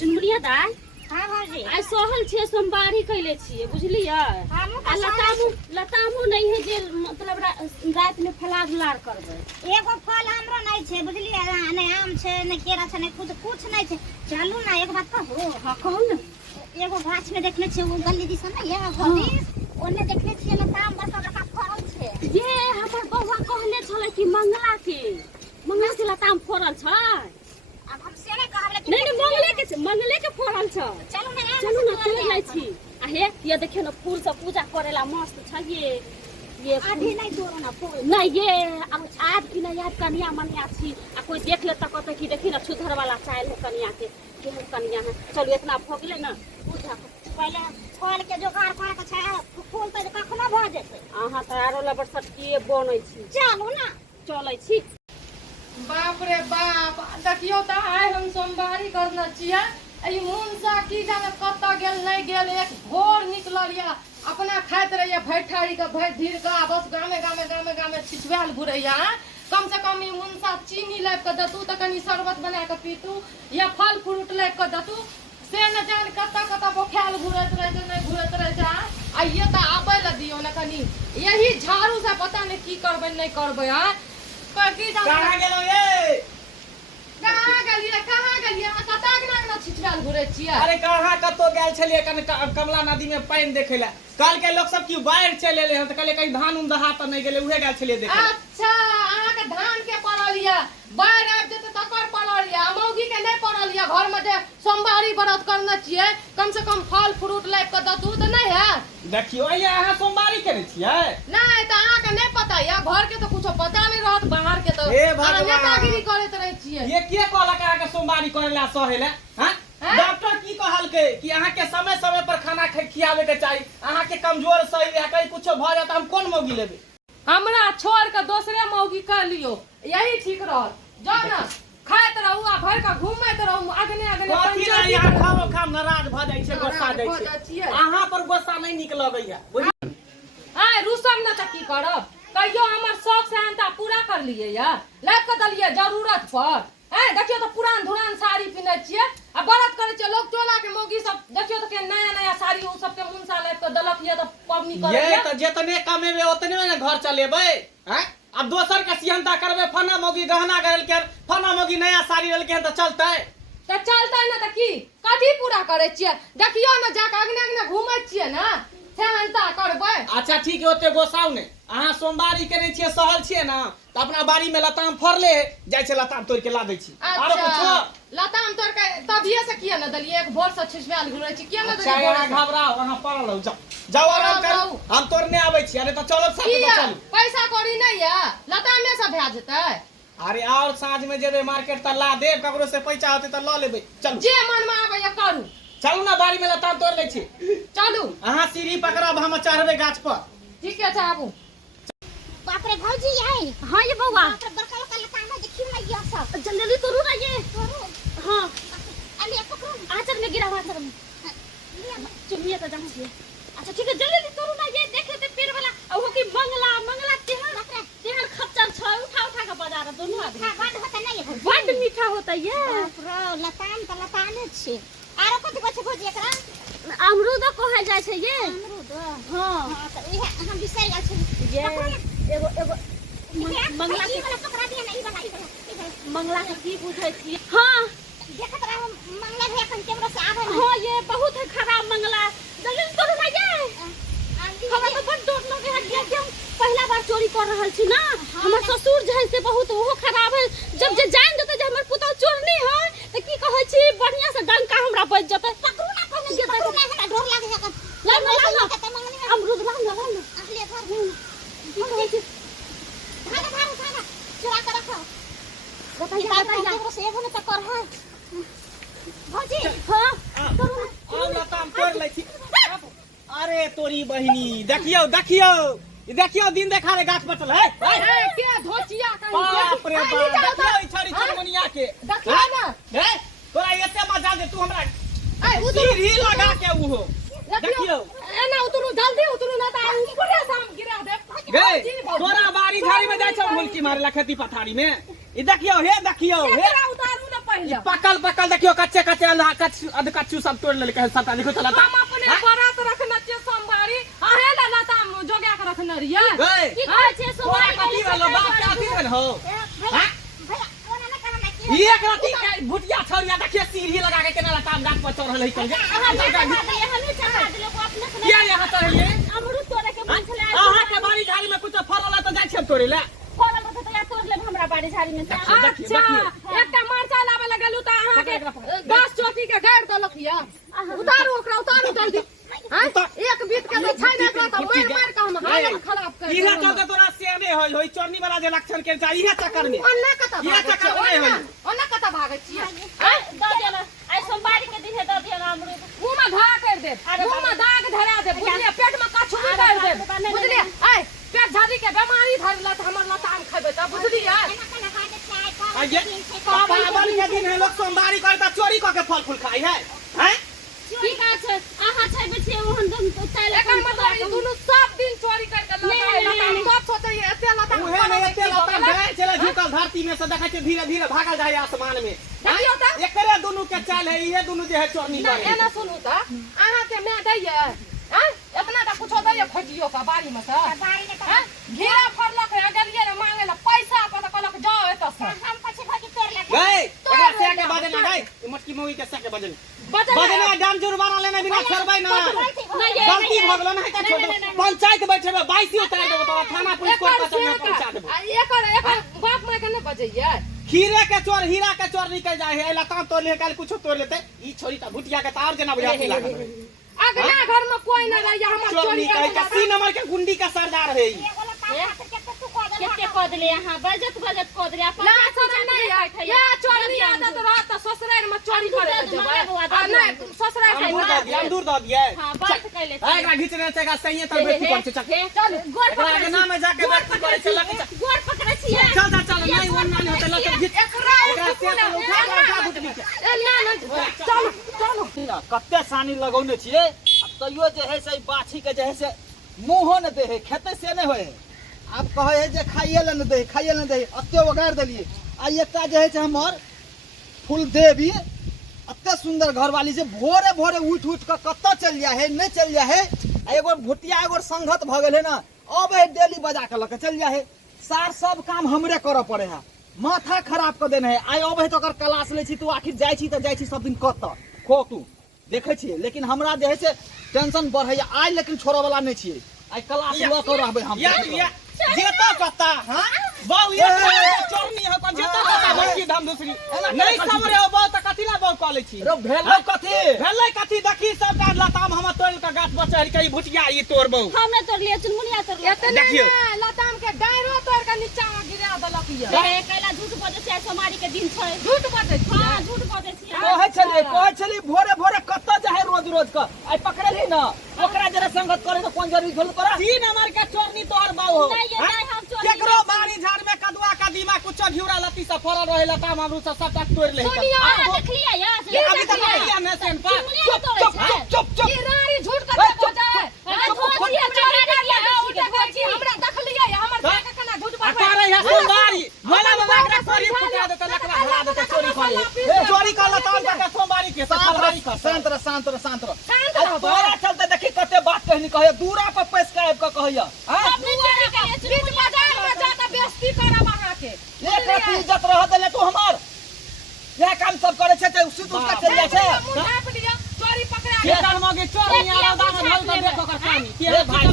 चुनमुनिया दाई हाँ भाजी आज सहल छे सोमवारी कैले छिए बुझलिए लतामू नहीं है जे मतलब रात में फलार उलार करबे एगो फल हमरो नहीं छे बुझलिए नहीं आम छे नहीं केरा छे नहीं कुछ नहीं छे चलू ना एक बात कहू हां कहू न एगो गाछ में देखले छे वो गली दिस ना ये गली ओने देखले छिए लताम बड़का बड़का फल छे ये हमर बौआ कहले छले कि मंगला के लताम फरल छै अब हम से नहीं कहब नहीं मंगले के फरल छ चलू ना तोड़ जाइ छी आ हे ये देखियो न फूल सब पूजा करेला मस्त छ ये आधी नहीं तोड़ो ना फूल नहीं ये अब आज की नहीं याद कनिया मनिया छी आ कोई देख ले त कहते कि देखी ना सुधर वाला चाइल है कनिया के केहन कनिया है चलू इतना भोगले ना पूजा पहले फल के जोगाड़ करे के छै फूल त कखनो भ जेते अहाँ त आरो लबर सटकिए बनै छी चलू ना चलै छी बाप रे बाप देखियो त आइ हम सोमवारी करना छियै ई मुनसा की जाने कत गेल नहीं गेल एक भोर निकलल या अपना खाइत रहिए भैठारी के भैठ धीर के बस गामे छिछवाल घुरैया कम से कम ई मुनसा चीनी लाइब के दतू त कनी शरबत बना के पीतू या फल फ्रूट लाइब के दतू से न जान कत बोखाल घुरत रहे नहीं घुरत रहे आ ये त आबै ल दियो न कनी यही झाड़ू से पता नहीं की करबै नहीं करबै हां कहाँ गेलो ये कहाँ गेलिए कताक ना छिछवाल घुरे छियै अरे कहाँ कतो गेल छलिए कमला नदी में पानी देखे ला कल के लोग सब की बाढ़ चले एले हन त कहले कहीं धान उन दहा त नहीं गेले उहे गेल छलिए देखे अच्छा अहाँ के धान के पड़ल या बाढ़ आबि जेते तकर पड़ल या मौगी के नहीं पड़ल या घर में जे सोमवारी व्रत करना छियै कम से कम फल फ्रूट लाइब के दतू त नहीं है देखियो ये अहाँ सोमवारी करे छियै नहीं त अहाँ के नहीं पता या घर के तो कुछ पता नहीं रहत बाहर के तो हे भगवान नेतागिरी करत रहे छियै ये के कहलक अहाँ के सोमवारी करेला सहेला हां डॉक्टर की कहलके कि अहाँ के समय समय पर खाना खियावे के चाहिए अहाँ के कमजोर शरीर है कहीं कुछ भ जात हम कौन मौगी लेबे हमरा छोड़ के दूसरे मौगी कर लियो यही ठीक रहत जाओ ना खाइत रहू आ भर का घूमैत रहू अगने कथी ना यहाँ खाओ खाम नाराज भ जाय छै गुस्सा दै छै अहाँ पर गुस्सा नहीं निक लगैया आय रुसम न त की करब कहियो हमर शौक सेहनता पूरा कर लिए या लाइक के दलिए जरूरत पर है देखियो तो पुरान धुरान साड़ी पिनै छियै आ व्रत करे छियै लोग टोला के मौगी सब देखियो तो के नया साड़ी उ सब के मुनसा लाइक के दलक ये तो पबनी करे ये त जेतने कमेबे ओतने में घर चलेबे हैं अब दोसर के सियंता करबे फना मौगी गहना करल के फना मौगी नया साड़ी लेल के त चलतै न त की कथी पूरा करे छियै देखियो न जाके अगने घुमै छियै न सेहनता करबै अच्छा ठीक है ओते गोसाउ ने अहाँ सोमवारी करे छियै सहल छियै ना त अपना बाड़ी में लताम फरले जाय छै लताम तोड़ के ला दै छी आरो कुछो लताम तोड़ के तभिए से किया न दलिए एक भोर से छिछवाल घुरै छी किया न दलिए अच्छा घबराओ अहाँ पड़ल हो जाओ आराम करू हम तोड़ने आबै छी अरे त चलब साथ में चलू पैसा कौड़ी नहीं है लतामे से भए जेतै अरे और साँझ में जेबे मार्केट त ला देब ककरो से पैसा होते त ल लेबे चलू जे मन में आबै या करू चलू ना बाड़ी में लताम तोड़ लै छी चलू अहाँ सीढ़ी पकड़ब हम चढ़बे गाछ पर ठीक है आबू बाप रे भौजी यही हां ये बौआ बाप रे बड़का बड़का लताम है देखियो ना ये सब जल्दी तोड़ू ना ये हां अली पकड़ो आचर में गिरा हुआ आचर में चुनिया त जाम छिए अच्छा ठीक है जल्दी तोड़ू ना ये देखे ते पेड़ वाला ओ की मंगला तेहर खच्चर छ उठा के बाजार दोनों आदमी बड़ होता नहीं है बड़ मीठा होता ये बाप रे लताम त लतामे छे आरो कथि कहै छै भौजी एकरा अमरूद कहल जाय छै ये अमरूद हां त इहे हम बिसरि गेल छी ये एगो मंगला के वाला पकड़ा दिया नहीं वाला मंगला के की पूछै छी हां देखत रह मंगला भैया कन कैमरा से आवे हां ये बहुत है खराब मंगला जल्दी करो ना ये हमरा तो बड़ डर लगे है कि हम पहला बार चोरी कर रहल छी ना हमर ससुर जे है से बहुत वो खराब है जब जे जान जते जे हमर पुतौ चोरनी है त की कहै छी बढ़िया से डंका हमरा बज जते पकड़ू ना हमरा डर लागे है ला अमरूद ला अगले घर में धारा चुरा कर रखो बताइए से एगो न त कर है भौजी हां आ लताम तोड़ लै छी अरे तोरी बहिनी देखियो दिन देखा रे गाछ बचल है के धोचिया कहीं बाप रे बाप देखियो ई छोरी चरमनिया के देखियो ना हे तोरा एते मजा दे तू हमरा सीढ़ी लगा के उहो देखियो एना उतरू जल्दी उतरू ना त ऊपरे से हम गिरा दे गे तोरा बाड़ी झाड़ी में जाय छ मुल्की मारे ला खेती पथारी में ई देखियो हे उतारू ना पहले पकल पकल देखियो कच्चे कच्चे अध कच्चू सब तोड़ ले के सबटा देखो चला हम अपने बरात रखना चाहिए सोमवारी आहे ला लताम जोगा के रखना रिया गए की कहै छै तोरा सोमवारी कथी वाला बाप के अथी भेल हो भैया भैया ओना ना करना कि एक राती के भुटिया छोरिया देखिए सीढ़ी लगा के केना लताम गाछ पर चढ़ल है चल हम चढ़ा दिले को अपने से किया यहाँ चढ़लिए अमरूद तोड़े के मन छले अहाँ के बाड़ी झाड़ी में कुछ फल होला तो जाय छै तोड़े ले फल रहत त या तोड़ लेब हमरा बाड़ी झाड़ी में से अच्छा एकटा मरचा लावे लगलू त अहाँ के 10 चौकी के गाड़ देलक या उतारू ओकरा उतारू जल्दी हां एक बीत के छै ना त मार मार के हम हालत खराब कर इहे चलते तोरा सेने होई चोरनी वाला जे लक्षण के चाहिए इहे चक्कर में ओन्ना कता इहे चक्कर में होई ओन्ना कता भागै छियै द देला आई सोमवारी के दिन द देला अमरूद मुंह में घा कर दे मुंह में दाग धरा दे बुझलिए पेट में कछु कर दे बुझलिए आई पेट झाड़ी के बीमारी धरला त हमर लताम खइबे त बुझलिए ना खा के चाय आगे पावन के दिन है लोग सोमवारी करता चोरी क के फल फूल खाई है हैं ठीक আছে আহা छै बचिए ओहन दम तैल एकर मतलब ई दुनु सब दिन चोरी कर के लताम सब सोचे एते लताम उहे ने एते लताम ढाई चले झुकल धरती में से देखै छै धीरे धीरे भागल जाय आसमान में देखियो त एकरे दुनु के चाल है इहे दुनु जे है चोरनी ना करे एना सुनू त अहाँ के मैं दैये हैं अपना त कुछो दैये खोजियो का बारी में से बारी ने हैं घेरा फरलक है अगलिए रे मांगे ला पैसा पर कहलक जाओ एत से हम पछे भागी तोड़ ले गए एकरा से के बजे ना गए मटकी मौगी के से के बजे बजे ना डाम जुर्माना लेने बिना छोड़बै ना गलती भ गेल नहीं त छोड़ पंचायत बैठेबे 22 उतार देबो तो थाना पुलिस कोर्ट का चंगा पहुंचा देबो एकर बाप माय के ने बजैये खीरे के चोर हीरा के चोर निकल जाए है लताम तोड़ ले काल कुछ तोड़ लेते ई छोरी त भुटिया के तार जना बुझाती लागल अगला घर में कोई ना रहिया हमर चोर चोरी निकल के 3 नंबर के गुंडी का सरदार है ई केते क देले यहां बजत बजत क देले अपन ना चोरी नहीं है या चोरी आदत रहत ससुराल में चोरी करे जेबै नहीं ससुराल से अंदूर द दिए हां बात कैले एकरा घिचने चगा सही त बेटी पर चक चल गोर एकरा के नाम में जाके व्यक्ति करे चल गोर पकड़े छिए चल चल नहीं वन नहीं होते लत घिच एकरा से उठा बुटनी के ना ना चल चल कते सानी लगौने छियै तैयो जे है से बाछी के जे है से मुंहो न दे है खेते से नहीं होए आप कहे है जे खाइए ल न दे अत्ते वगार देलिए आ एकटा जे है से हमर फूल देवी अत्ते सुंदर घरवाली से भोरे भोरे उठ के कत्ता चल जा है नहीं चल जा है एगो भुटिया एगो संगत भ गेल है ना अब है डेली बजा के लके चल जा है सार सब काम हमरे करे पड़े है माथा खराब कर देने है आई अब है तो कर क्लास ले छी तू आखिर जाय छी त जाय छी सब दिन कत्ता खो तू देखे छियै लेकिन हमरा जे है से टेंशन बढ़ै आई लेकिन छोड़े वाला नहीं छियै आई क्लास ल कर रहबै हम या जेता कत्ता हां बाऊ ये चोरनी है पर जेता कत्ता बच्ची धाम दूसरी नहीं समरे हो बाऊ त कथिला बाऊ कॉले छी रे भेलै कथी देखी सब का लताम हम तोड़ के गाछ पर चढ़ के भुटिया ई तोड़ बाऊ हमने तोड़ लिए चुनमुनिया तोड़ लिए एतने देखियो। लताम के डायरो तोड़ के नीचा में गिरा देलक ये अरे कैला झूठ बोले छै सोमवारी के दिन छै झूठ बाजै छी हां झूठ बोले छी कहै छली भोरे भोरे कत्ता जाहे रोज रोज का आई पकड़ली ना ओकरा जरा संगत करे तो कोन जरूरी झोल करा 3 नंबर के चोरनी तोहर बाऊ हो नहीं ये नहीं हम चोरी केकरो बाड़ी झाड़ में कदुआ कदीमा कुछ घिउरा लती सब फरल रहे लताम अमरूद सब सबटा तोड़ ले सोनिया देख लिया यार ये अभी तक नहीं है सेन पर चुनमुनिया तोड़े छै चुप ई रानी झूठ का बोझा है अरे धोती है चोरी कर लिया उठे खोजी हमरा देख लिया हमर भाई के केना झूठ बाजै अठारह है सोमवारी भोला बाबा के चोरी फुटा देते लकड़ा धरा देते चोरी करे चोरी का लताम का सोमवारी के सफलवारी का शांत रह तोरा चलते देखी कते बात कहनी कहे दूरा पर पैस के आब के कहैया हमने चोरी कर लिए बीच बाजार में जाके बेइज्जती करब अहाँ के एक रात इज्जत रह देले तू हमर यह काम सब करे छै त उसी दूसरा चल जाय छै मुंह लिया चोरी पकड़ा के काल मगे चोरी आ दाम ढल तो देखो कर पानी के भाई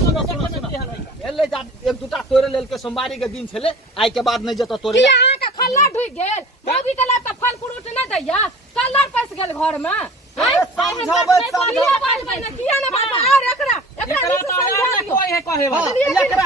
एले जा एक दूटा तोरे लेल के सोमवारी के दिन छले आई के बाद नहीं जतो तोरे कि अहाँ के खल्ला ढुक गेल भाभी के लात फल फ्रूट न दैया कलर पैस गेल घर में समझाबै किया बाजबै न किया न बाजबै और एकरा एकरा तो कोई है कहे बा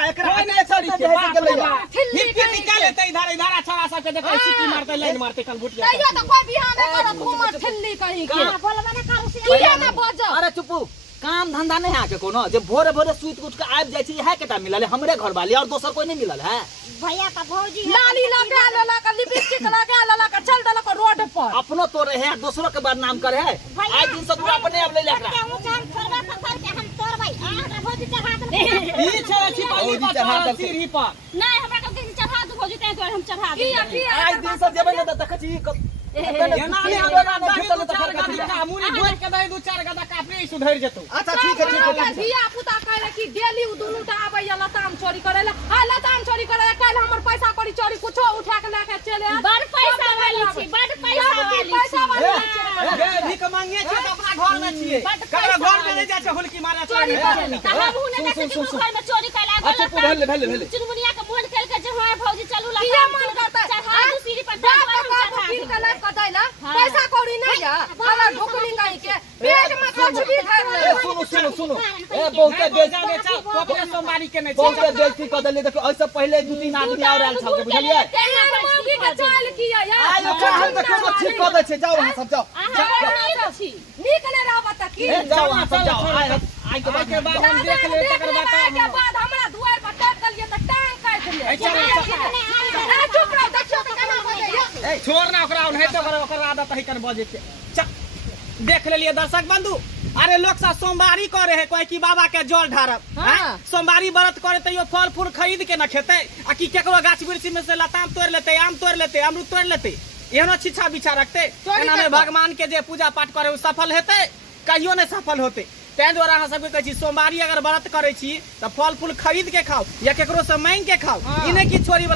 एकरा नहीं छोड़ी के बात गेलैया हिप्पी निकाले त इधर छवा सब के देखो सिटी मारते लाइन मारते कल भुटिया तैयो तो कोई बिहान न करत घूमत ठिल्ली कहीं के बोलबा ना करू से किया न बज अरे चुप काम धंधा नहीं है के कोनो जे भोरे भोरे सुइत उठ के आबि जाय छी है केटा मिलल है हमरे घर वाली और दोसर कोई नहीं मिलल है भैया का भौजी लाली लगा लला का लिपस्टिक लगा लला का चल दला को रोड पर अपनो तोरे है दूसरों के बदनाम करे है आज दिन से तू अपने अब ले ले एकरा हम चार छोड़बा पकड़ के हम तोड़बै आ भौजी चढ़ा दे ई छै छिपाली पर सीढ़ी पर नहीं हमरा के दिन चढ़ा दो भौजी तै तो हम चढ़ा दे आज दिन से जेबै न त देखै छी एना ले दो चार गदा मुरी गोल के दे दो चार गदा काफी सुधर जेतो। अच्छा ठीक है ठीक है ठीक है। धिया पुता कहले कि डेली उ दुनू टा आबैया लताम चोरी करेला आ लताम चोरी करेला काल हमर पैसा कौड़ी चोरी कुछो उठा के लेके चले आ बड़ पैसा वाली छी, बड़ पैसा वाली पैसा छी। वाली ए भीख मांगे छै त अपना घर में छिए, ककरा घर में नहीं जाय छै हुलकी मारे चोरी करे। कहां मुने देखे कि घर में चोरी कैला अच्छा तू भेले चुनमुनिया के मन खेल के जे होय भौजी चलू ला किया मन करता चढ़ा दू सीढ़ी पर बाप का फिर के लाइफ कदैला पैसा कौड़ी नहीं या खाला ढोकली गाई के पेट में कुछ भी खा ले। सुनो ए बहुते बेचा बेचा अपने सोमवारी के नहीं बहुते बेइज्जती कर देलिए। देखो ऐसे पहले 2-3 आदमी और आयल छल बुझलिए। तेरे मौगी के चाल किया यार आयो चाहल त केना ठीक कर दै छै। जाओ वहां सब जाओ निकले रहबा त की जाओ वहां सब जाओ। आई के बाद हम देख ले तकर के बाद हमरा दुआर पर टाइप कर लिए त टांग काट ले। चुप रहो देखियो त केना बजे ए छोड़ ना ओकरा नहीं तो ओकर आदत है कर बजे के। देख लेलिए दर्शक बंधु, अरे लोग सब सोमवारी करे है कोई की बाबा के जल ढारब। सोमवारी व्रत करे तो फल फूल खरीद के न खेते आ की केकरो गाछ वृक्ष में से लताम तोड़ लेते, आम तोड़ लेते, अमरूद तोड़ लेते, एहनो छिछा बिछा रखते। एना में भगवान के जे पूजा पाठ करे उ सफल हेते, कहियो नहीं सफल होते। तै द्वारा अहाँ सबके कहै छी सोमवारी अगर व्रत करे छी त फल फूल खरीद के खाओ या केकरो से मांग के खाओ। ई नहीं कि छोरी